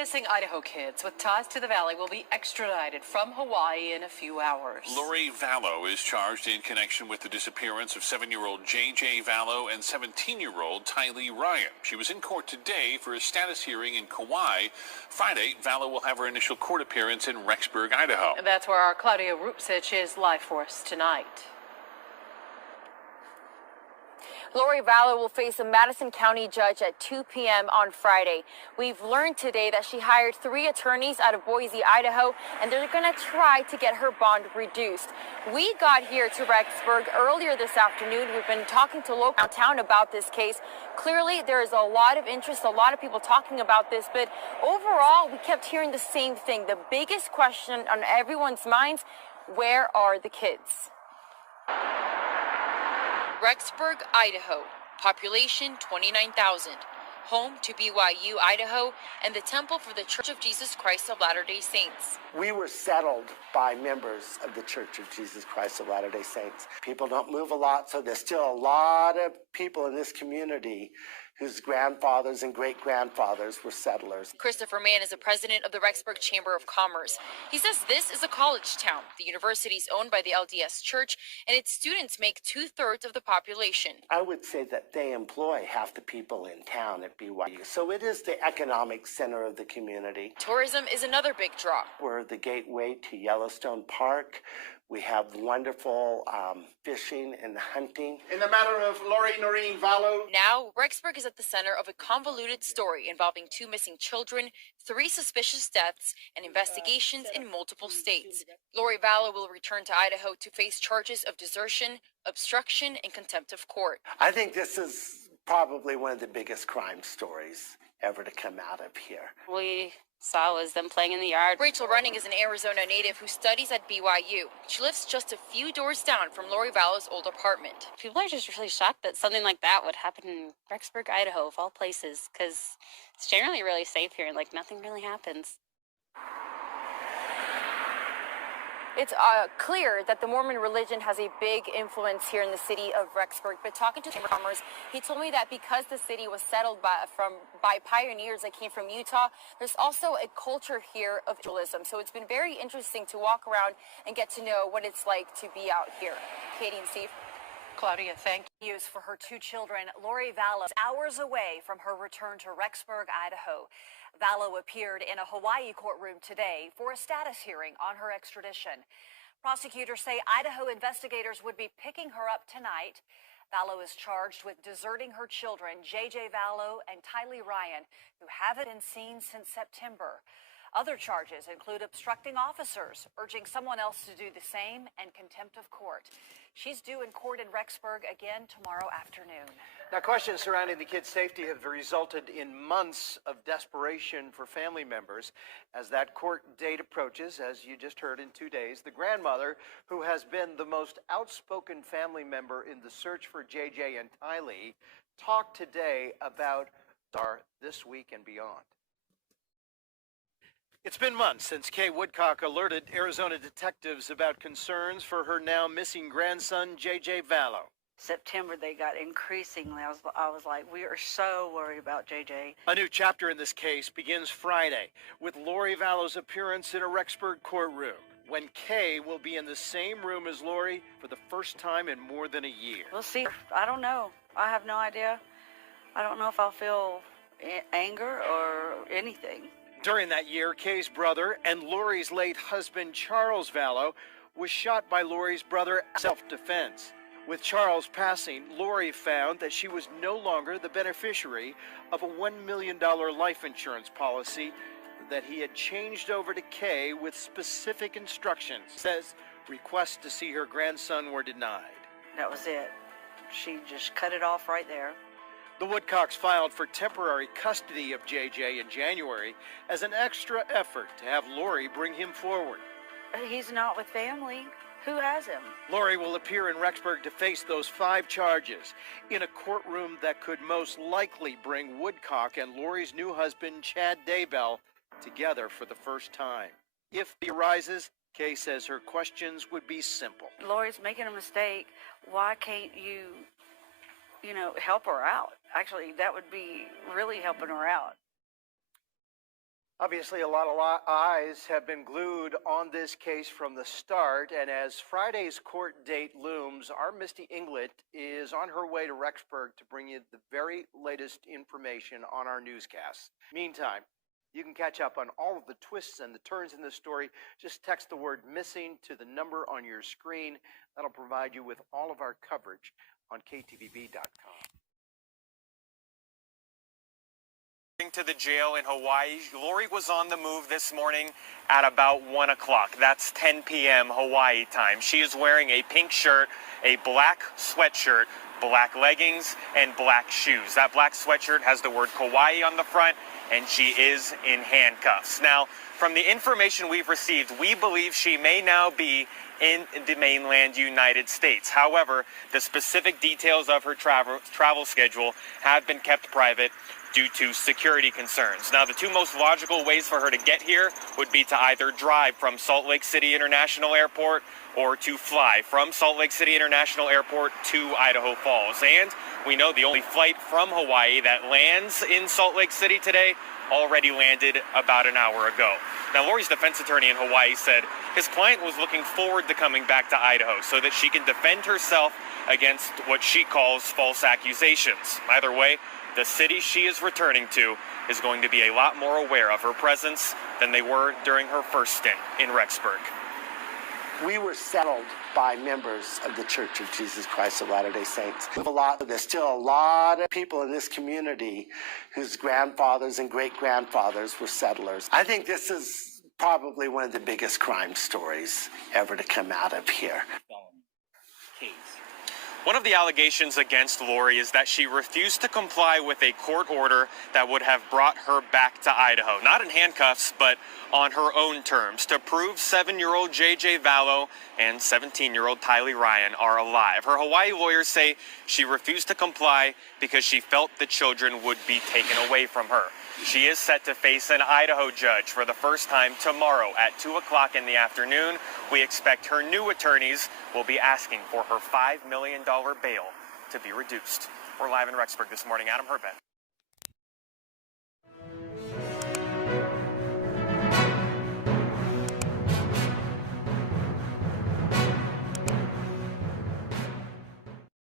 missing Idaho kids with ties to the Valley will be extradited from Hawaii in a few hours. Lori Vallow is charged in connection with the disappearance of 7-year-old J.J. Vallow and 17-year-old TYLEE Ryan. She was in court today for a status hearing in Kauai. Friday, Vallow will have her initial court appearance in Rexburg, Idaho. And that's where our Claudia Rupsich is live for us tonight. Lori Vallow will face a Madison County judge at 2 p.m. on Friday. We've learned today that she hired 3 attorneys out of Boise, Idaho, and they're going to try to get her bond reduced. We got here to Rexburg earlier this afternoon. We've been talking to local town about this case. Clearly, there is a lot of interest, a lot of people talking about this, but overall, we kept hearing the same thing. The biggest question on everyone's minds, where are the kids? Rexburg, Idaho, population 29,000, home to BYU, Idaho, and the Temple for the Church of Jesus Christ of Latter-day Saints. We were settled by members of the Church of Jesus Christ of Latter-day Saints. People don't move a lot, so there's still a lot of people in this community whose grandfathers and great-grandfathers were settlers. Christopher Mann is the president of the Rexburg Chamber of Commerce. He says this is a college town. The university is owned by the LDS Church, and its students make 2/3 of the population. I would say that they employ half the people in town at BYU, so it is the economic center of the community. Tourism is another big draw. We're the gateway to Yellowstone Park. We have wonderful fishing and hunting. In the matter of Lori Noreen Vallow. Now, Rexburg is at the center of a convoluted story involving 2 missing children, 3 suspicious deaths, and investigations in multiple states. Lori Vallow will return to Idaho to face charges of desertion, obstruction, and contempt of court. I think this is probably one of the biggest crime stories ever to come out of here. We saw was them playing in the yard. Rachel Running is an Arizona native who studies at BYU. She lives just a few doors down from Lori Vallow's old apartment. People are just really shocked that something like that would happen in Rexburg, Idaho, of all places, because it's generally really safe here and like nothing really happens. It's clear that the Mormon religion has a big influence here in the city of Rexburg. But talking to Chamber of Commerce, he told me that because the city was settled by pioneers that came from Utah, there's also a culture here of dualism. So it's been very interesting to walk around and get to know what it's like to be out here. Katie and Steve. Claudia, thank you. News for her 2 children. Lori Vallow is hours away from her return to Rexburg, Idaho. Vallow appeared in a Hawaii courtroom today for a status hearing on her extradition. Prosecutors say Idaho investigators would be picking her up tonight. Vallow is charged with deserting her children, J.J. Vallow and TYLEE Ryan, who haven't been seen since September. Other charges include obstructing officers, urging someone else to do the same, and contempt of court. She's due in court in Rexburg again tomorrow afternoon. Now, questions surrounding the kids' safety have resulted in months of desperation for family members. As that court date approaches, as you just heard, in 2 days, the grandmother, who has been the most outspoken family member in the search for JJ and TYLEE, talked today about this week and beyond. It's been months since Kay Woodcock alerted Arizona detectives about concerns for her now missing grandson, J.J. Vallow. September, they got increasingly. I was like, we are so worried about J.J. A new chapter in this case begins Friday with Lori Vallow's appearance in a Rexburg courtroom, when Kay will be in the same room as Lori for the first time in more than a year. We'll see. I don't know. I have no idea. I don't know if I'll feel anger or anything. During that year, Kay's brother and Lori's late husband, Charles Vallow, was shot by Lori's brother in self-defense. With Charles passing, Lori found that she was no longer the beneficiary of a $1 million life insurance policy that he had changed over to Kay with specific instructions. Says requests to see her grandson were denied. That was it. She just cut it off right there. The Woodcocks filed for temporary custody of JJ in January as an extra effort to have Lori bring him forward. He's not with family. Who has him? Lori will appear in Rexburg to face those 5 charges in a courtroom that could most likely bring Woodcock and Lori's new husband, Chad Daybell, together for the first time. If he arises, Kay says her questions would be simple. Lori's making a mistake. Why can't you help her out? Actually, that would be really helping her out. Obviously, a lot of eyes have been glued on this case from the start, and as Friday's court date looms, our Misty Inglet is on her way to Rexburg to bring you the very latest information on our newscasts. Meantime, you can catch up on all of the twists and the turns in this story. Just text the word missing to the number on your screen. That'll provide you with all of our coverage on KTVB.com. To the jail in Hawaii. Lori was on the move this morning at about 1 o'clock. That's 10 p.m. Hawaii time. She is wearing a pink shirt, a black sweatshirt, black leggings, and black shoes. That black sweatshirt has the word Kauai on the front, and she is in handcuffs. Now, from the information we've received, we believe she may now be in the mainland United States. However, the specific details of her travel schedule have been kept private due to security concerns. Now, the two most logical ways for her to get here would be to either drive from Salt Lake City International Airport or to fly from Salt Lake City International Airport to Idaho Falls. And we know the only flight from Hawaii that lands in Salt Lake City today already landed about an hour ago. Now, Lori's defense attorney in Hawaii said his client was looking forward to coming back to Idaho so that she can defend herself against what she calls false accusations. Either way, the city she is returning to is going to be a lot more aware of her presence than they were during her first stint in Rexburg. We were settled by members of the Church of Jesus Christ of Latter-day Saints. There's still a lot of people in this community whose grandfathers and great-grandfathers were settlers. I think this is probably one of the biggest crime stories ever to come out of here. One of the allegations against Lori is that she refused to comply with a court order that would have brought her back to Idaho, not in handcuffs, but on her own terms, to prove 7-year-old J.J. Vallow and 17-year-old TYLEE Ryan are alive. Her Hawaii lawyers say she refused to comply because she felt the children would be taken away from her. She is set to face an Idaho judge for the first time tomorrow at 2 o'clock in the afternoon. We expect her new attorneys will be asking for her $5 million bail to be reduced. We're live in Rexburg this morning. Adam Herbett.